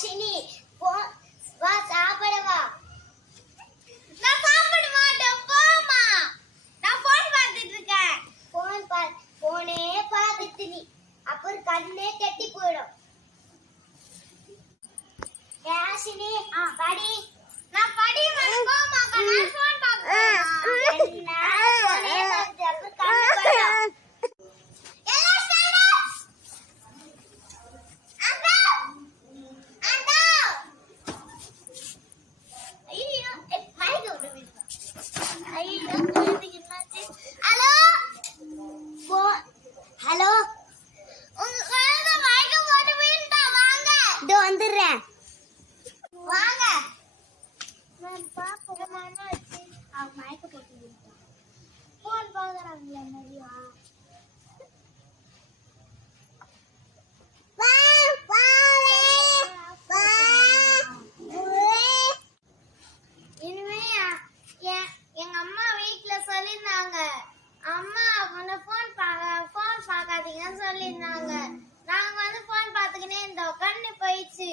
கேஷினி வா சாப்பிட வா. நான் சாப்பிட மாட்டேன் போமா. நான் போன் பார்த்துட்டு இருக்கேன். போனே பார்த்துட்டு நீ அப்புறம் கண்ணே கெட்டி போயிடும். கேஷினி படி. நான் படி போமா. நான் போன் பார்க்கறேன். என்ன போனே பார்த்து அப்புறம் கண்ணே போயிடும். ஹலோ உங்க குழந்தை மயக்கம் போட்டு விழுந்தா வாங்க. இதோ வந்துடுறேன் வாங்க. நான் பாப்போம் என்னாச்சு. அவ மயக்கம் போட்டு விழுந்தா. போன் பாக்குறாங்களா நிறையா. எங்க அம்மா வீட்ல சொல்லிருந்தாங்க, அம்மா உன்னை போன் பார்க்காதீங்கன்னு சொல்லிருந்தாங்க. நாங்க வந்து போன் பார்த்துக்கினே இருந்தோம். கண்ணு போயிடுச்சு.